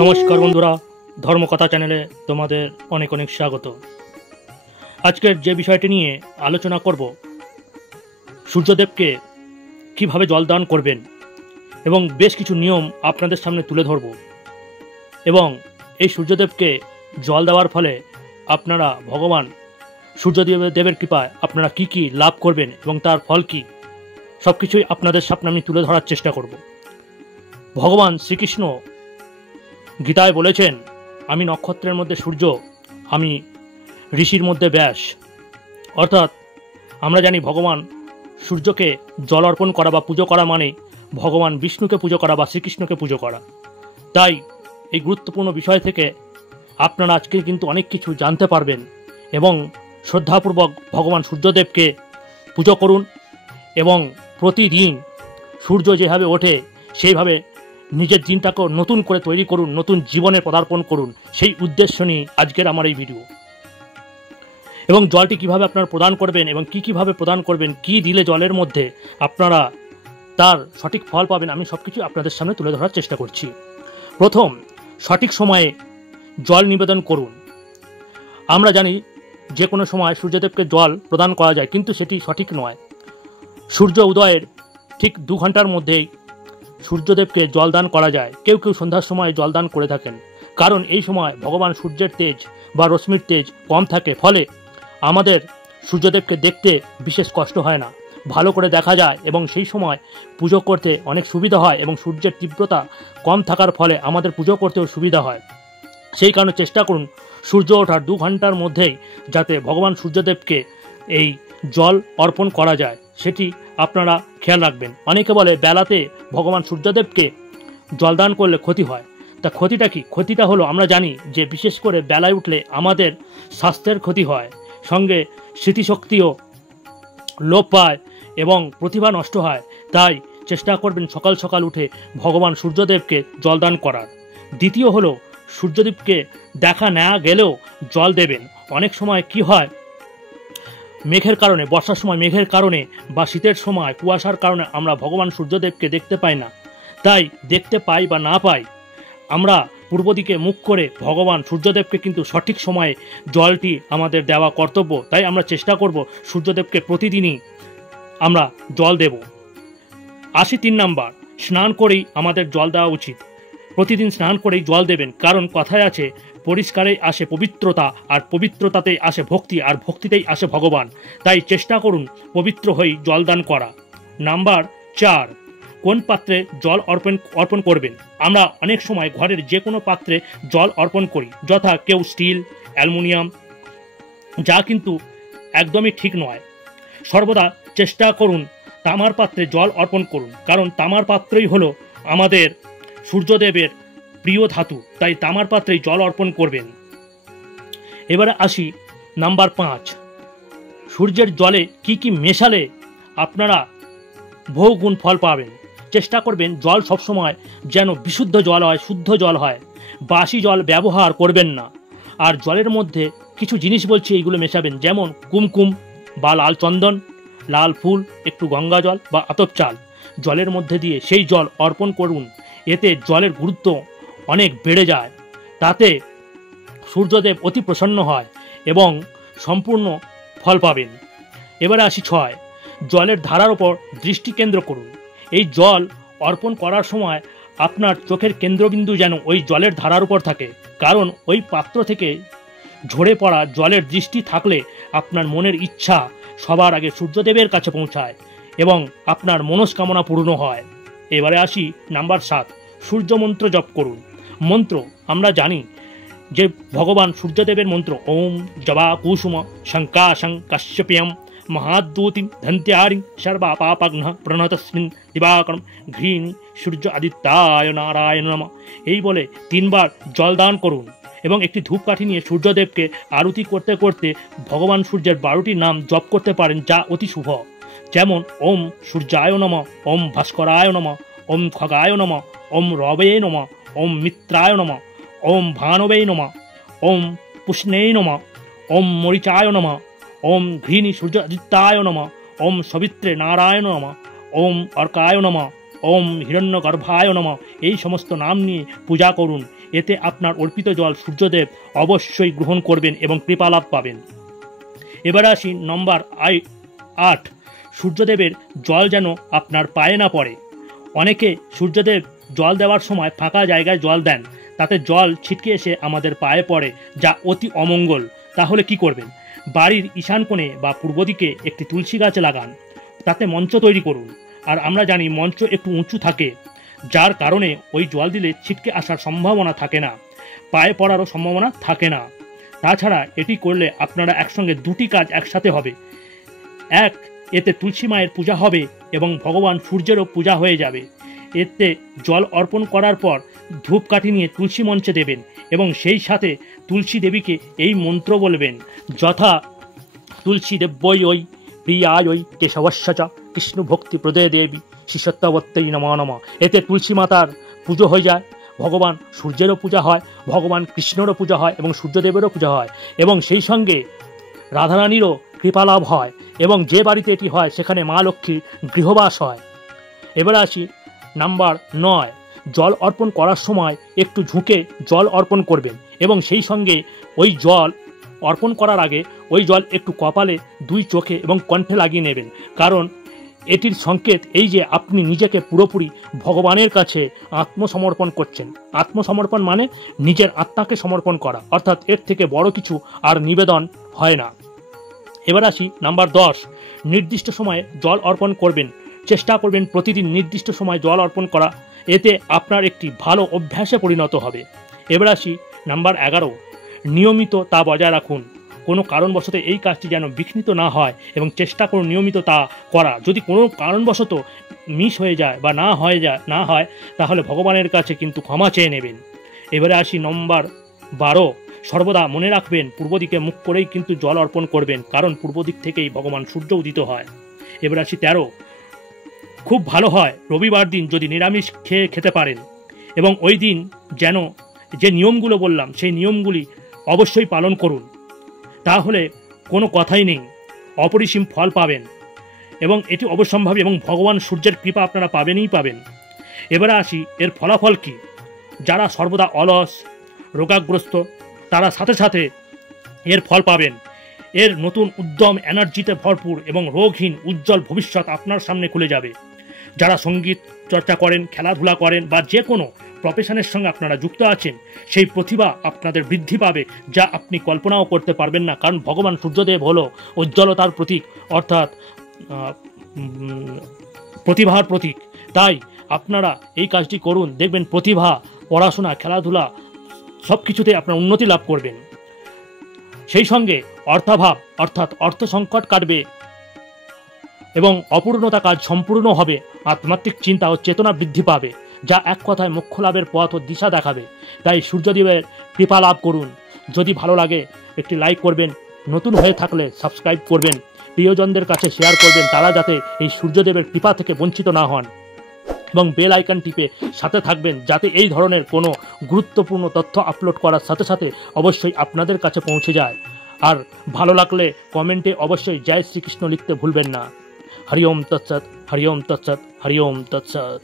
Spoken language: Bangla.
নমস্কার বন্ধুরা, ধর্মকথা চ্যানেলে তোমাদের অনেক অনেক স্বাগত। আজকের যে বিষয়টি নিয়ে আলোচনা করব, সূর্যদেবকে কিভাবে জলদান করবেন এবং বেশ কিছু নিয়ম আপনাদের সামনে তুলে ধরব। এবং এই সূর্যদেবকে জল দেওয়ার ফলে আপনারা ভগবান সূর্যদেবের কৃপায় আপনারা কি কি লাভ করবেন এবং তার ফল কি, সব কিছুই আপনাদের সামনে আমি তুলে ধরার চেষ্টা করব। ভগবান শ্রীকৃষ্ণ গীতায় বলেছেন, আমি নক্ষত্রের মধ্যে সূর্য, আমি ঋষির মধ্যে ব্যাস। অর্থাৎ আমরা জানি ভগবান সূর্যকে জল অর্পণ করা বা পুজো করা মানে ভগবান বিষ্ণুকে পুজো করা বা শ্রীকৃষ্ণকে পুজো করা। তাই এই গুরুত্বপূর্ণ বিষয় থেকে আপনারা আজকে কিন্তু অনেক কিছু জানতে পারবেন এবং শ্রদ্ধাপূর্বক ভগবান সূর্যদেবকে পুজো করুন এবং প্রতিদিন সূর্য যেভাবে ওঠে সেইভাবে নিজের দিনটাকে নতুন করে তৈরি করুন, নতুন জীবনে পদার্পণ করুন। সেই উদ্দেশ্য নিয়ে আজকের আমার এই ভিডিও। এবং জলটি কিভাবে আপনারা প্রদান করবেন এবং কীভাবে প্রদান করবেন, কি দিলে জলের মধ্যে আপনারা তার সঠিক ফল পাবেন, আমি সব কিছু আপনাদের সামনে তুলে ধরার চেষ্টা করছি। প্রথম, সঠিক সময়ে জল নিবেদন করুন। আমরা জানি যে কোনো সময় সূর্যদেবকে জল প্রদান করা যায়, কিন্তু সেটি সঠিক নয়। সূর্য উদয়ের ঠিক 2 ঘন্টার মধ্যেই সূর্যদেবকে জলদান করা যায়। কেউ কেউ সন্ধ্যার সময় জলদান করে থাকেন, কারণ এই সময় ভগবান সূর্যের তেজ বা রশ্মির তেজ কম থাকে, ফলে আমাদের সূর্যদেবকে দেখতে বিশেষ কষ্ট হয় না, ভালো করে দেখা যায় এবং সেই সময় পুজো করতে অনেক সুবিধা হয় এবং সূর্যের তীব্রতা কম থাকার ফলে আমাদের পুজো করতেও সুবিধা হয়। সেই কারণে চেষ্টা করুন সূর্য ওঠার 2 ঘন্টার মধ্যেই যাতে ভগবান সূর্যদেবকে এই জল অর্পণ করা যায়, সেটি আপনারা খেয়াল রাখবেন। অনেকে বলে বেলাতে ভগবান সূর্যদেবকে জলদান করলে ক্ষতি হয়। তা ক্ষতিটা কি? ক্ষতিটা হলো, আমরা জানি যে বিশেষ করে বেলায় উঠলে আমাদের স্বাস্থ্যের ক্ষতি হয়, সঙ্গে স্মৃতিশক্তিও লোপ পায় এবং প্রতিভা নষ্ট হয়। তাই চেষ্টা করবেন সকাল সকাল উঠে ভগবান সূর্যদেবকে জলদান করার। দ্বিতীয় হলো, সূর্যদেবকে দেখা না গেলেও জল দেবেন। অনেক সময় কি হয়, মেঘের কারণে, বর্ষার সময় মেঘের কারণে বা শীতের সময় কুয়াশার কারণে আমরা ভগবান সূর্যদেবকে দেখতে পাই না। তাই দেখতে পাই বা না পাই, আমরা পূর্ব দিকে মুখ করে ভগবান সূর্যদেবকে কিন্তু সঠিক সময়ে জলটি আমাদের দেওয়া কর্তব্য। তাই আমরা চেষ্টা করব সূর্যদেবকে প্রতিদিনই আমরা জল দেব। 3 নাম্বার, স্নান করেই আমাদের জল দেওয়া উচিত। প্রতিদিন স্নান করেই জল দেবেন, কারণ কথায় আছে, পরিষ্কারেই আসে পবিত্রতা, আর পবিত্রতাতেই আসে ভক্তি, আর ভক্তিতেই আসে ভগবান। তাই চেষ্টা করুন পবিত্র হয়ে জলদান করা। নাম্বার 4, কোন পাত্রে জল অর্পণ করবেন। আমরা অনেক সময় ঘরের যে কোনো পাত্রে জল অর্পণ করি, যথা কেউ স্টিল, অ্যালুমিনিয়াম, যা কিন্তু একদমই ঠিক নয়। সর্বদা চেষ্টা করুন তামার পাত্রে জল অর্পণ করুন, কারণ তামার পাত্রই হলো আমাদের সূর্যদেবের প্রিয় ধাতু। তাই তামার পাত্রেই জল অর্পণ করবেন। এবারে আসি নাম্বার 5, সূর্যের জলে কি কি মেশালে আপনারা বহুগুণ ফল পাবেন। চেষ্টা করবেন জল সবসময় যেন বিশুদ্ধ জল হয়, শুদ্ধ জল হয়। বাসি জল ব্যবহার করবেন না। আর জলের মধ্যে কিছু জিনিস বলছি, এইগুলো মেশাবেন, যেমন কুমকুম বা লাল চন্দন, লাল ফুল, একটু গঙ্গা জল বা আতপ চাল জলের মধ্যে দিয়ে সেই জল অর্পণ করুন। এতে জলের গুরুত্ব অনেক বেড়ে যায়, তাতে সূর্যদেব অতি প্রসন্ন হয় এবং সম্পূর্ণ ফল পাবেন। এবারে আসি 6, জলের ধারার ওপর দৃষ্টি কেন্দ্র করুন। এই জল অর্পণ করার সময় আপনার চোখের কেন্দ্রবিন্দু যেন ওই জলের ধারার উপর থাকে, কারণ ওই পাত্র থেকে ঝরে পড়া জলের দৃষ্টি থাকলে আপনার মনের ইচ্ছা সবার আগে সূর্যদেবের কাছে পৌঁছায় এবং আপনার মনস্কামনা পূর্ণ হয়। এবারে আসি নাম্বার 7, সূর্য মন্ত্র জপ করুন। মন্ত্র আমরা জানি যে ভগবান সূর্যদেবের মন্ত্র, ওম জবা কুসুম শঙ্কাশং কাশ্যপ্যম মহাদ্যুতিম ধন্ত্যারিং সর্বাপাপঘ্ন প্রণতস্মিন দিবাকরম ঘৃণী সূর্য আদিত্যায় নারায়ণ নমঃ, এই বলে 3 বার জলদান করুন এবং একটি ধূপকাঠি নিয়ে সূর্যদেবকে আরতি করতে করতে ভগবান সূর্যের 12টি নাম জপ করতে পারেন, যা অতি শুভ। যেমন ওম সূর্যায় নমঃ, ওম ভাস্করায় নমঃ, ওম খগায় নমঃ, ওম রবে নমঃ, ওম মিত্রায় নমঃ, ওম ভানবে নমঃ, ওম পুষ্ণে নমঃ, ওম মরিচায় নমঃ, ওম ঘৃণী সূর্য আদিত্যায় নমঃ, ওম সবিত্রে নারায়ণ নমঃ, ওম অর্কায় নমঃ, ওম হিরণ্যগর্ভায় নমঃ এই সমস্ত নাম নিয়ে পূজা করুন। এতে আপনার অর্পিত জল সূর্যদেব অবশ্যই গ্রহণ করবেন এবং কৃপালাভ পাবেন। এবার আসি নম্বর 8, সূর্যদেবের জল যেন আপনার পায়ে না পড়ে। অনেকে সূর্যদেব জল দেওয়ার সময় ফাঁকা জায়গায় জল দেন, তাতে জল ছিটকে এসে আমাদের পায়ে পড়ে, যা অতি অমঙ্গল। তাহলে কি করবেন? বাড়ির ঈশান কোণে বা পূর্ব দিকে একটি তুলসী গাছ লাগান, তাতে মঞ্চ তৈরি করুন। আর আমরা জানি মঞ্চ একটু উঁচু থাকে, যার কারণে ওই জল দিলে ছিটকে আসার সম্ভাবনা থাকে না, পায়ে পড়ারও সম্ভাবনা থাকে না। তাছাড়া এটি করলে আপনারা একসঙ্গে দুটি কাজ একসাথে হবে। এক, এতে তুলসী মায়ের পূজা হবে এবং ভগবান সূর্যেরও পূজা হয়ে যাবে। এতে জল অর্পণ করার পর ধূপকাঠি নিয়ে তুলসী মঞ্চে দেবেন এবং সেই সাথে তুলসী দেবীকে এই মন্ত্র বলবেন, যথা তুলসী দেব্যই ওই প্রিয়ায় ওই কেশবস্য চ কৃষ্ণ ভক্তি প্রদে দেবী শিষ্যত্ববত্তই নমঃ নমঃ। এতে তুলসী মাতার পুজো হয়ে যায়, ভগবান সূর্যেরও পূজা হয়, ভগবান কৃষ্ণেরও পূজা হয় এবং সূর্যদেবেরও পূজা হয় এবং সেই সঙ্গে রাধারানীরও কৃপালাভ হয় এবং যে বাড়িতে এটি হয় সেখানে মা লক্ষ্মীর গৃহবাস হয়। এবার আসি নাম্বার 9, জল অর্পণ করার সময় একটু ঝুঁকে জল অর্পণ করবেন এবং সেই সঙ্গে ওই জল অর্পণ করার আগে ওই জল একটু কপালে, 2 চোখে এবং কণ্ঠে লাগিয়ে নেবেন, কারণ এটির সংকেত এই যে আপনি নিজেকে পুরোপুরি ভগবানের কাছে আত্মসমর্পণ করছেন। আত্মসমর্পণ মানে নিজের আত্মাকে সমর্পণ করা, অর্থাৎ এর থেকে বড় কিছু আর নিবেদন হয় না। এবার আসি নাম্বার 10, নির্দিষ্ট সময়ে জল অর্পণ করবেন। চেষ্টা করবেন প্রতিদিন নির্দিষ্ট সময় জল অর্পণ করা, এতে আপনার একটি ভালো অভ্যাসে পরিণত হবে। এবার আসি নাম্বার 11, নিয়মিত তা বজায় রাখুন। কোনো কারণবশত এই কাজটি যেন বিঘ্নিত না হয় এবং চেষ্টা করুন নিয়মিত তা করা। যদি কোনো কারণবশত মিস হয়ে যায় বা না হয় তাহলে ভগবানের কাছে কিন্তু ক্ষমা চেয়ে নেবেন। এবারে আসি নম্বর 12, সর্বদা মনে রাখবেন পূর্ব দিকে মুখ করেই কিন্তু জল অর্পণ করবেন, কারণ পূর্ব দিক থেকেই ভগবান সূর্য উদিত হয়। এবার আসি 13, খুব ভালো হয় রবিবার দিন যদি নিরামিষ খেতে পারেন এবং ওই দিন যেন যে নিয়মগুলো বললাম সেই নিয়মগুলি অবশ্যই পালন করুন, তাহলে কোনো কথাই নেই, অপরিসীম ফল পাবেন এবং এটি অবশ্যম্ভাবী এবং ভগবান সূর্যের কৃপা আপনারা পাবেনই পাবেন। এবারে আসি এর ফলাফল কি। যারা সর্বদা অলস, রোগাগ্রস্ত, তারা সাথে সাথে এর ফল পাবেন। এর নতুন উদ্যম, এনার্জিতে ভরপুর এবং রোগহীন উজ্জ্বল ভবিষ্যৎ আপনার সামনে খুলে যাবে। যারা সঙ্গীত চর্চা করেন, খেলাধুলা করেন বা যে কোনো প্রফেশনের সঙ্গে আপনারা যুক্ত আছেন, সেই প্রতিভা আপনাদের বৃদ্ধি পাবে, যা আপনি কল্পনাও করতে পারবেন না, কারণ ভগবান সূর্যদেব হলো উজ্জ্বলতার প্রতীক, অর্থাৎ প্রতিভার প্রতীক। তাই আপনারা এই কাজটি করুন, দেখবেন প্রতিভা, পড়াশোনা, খেলাধুলা সব কিছুতে আপনারা উন্নতি লাভ করবেন। সেই সঙ্গে অর্থাভাব অর্থাৎ অর্থ সংকট কাটবে এবং অপূর্ণতা কাজ সম্পূর্ণ হবে। আধ্যাত্মিক চিন্তা ও চেতনা বৃদ্ধি পাবে, যা এক কথায় মোক্ষ লাভের পথ ও দিশা দেখাবে। তাই সূর্যদেবের কৃপা লাভ করুন। যদি ভালো লাগে একটি লাইক করবেন, নতুন হয়ে থাকলে সাবস্ক্রাইব করবেন, প্রিয়জনদের কাছে শেয়ার করবেন, তারা যাতে এই সূর্যদেবের কৃপা থেকে বঞ্চিত না হন, এবং বেল আইকন টিপে সাথে থাকবেন, যাতে এই ধরনের কোনো গুরুত্বপূর্ণ তথ্য আপলোড করার সাথে সাথে অবশ্যই আপনাদের কাছে পৌঁছে যায়। আর ভালো লাগলে কমেন্টে অবশ্যই জয় শ্রীকৃষ্ণ লিখতে ভুলবেন না। হরি ওম তৎসৎ, হরি ওম তৎসৎ, হরি ওম তৎসৎ।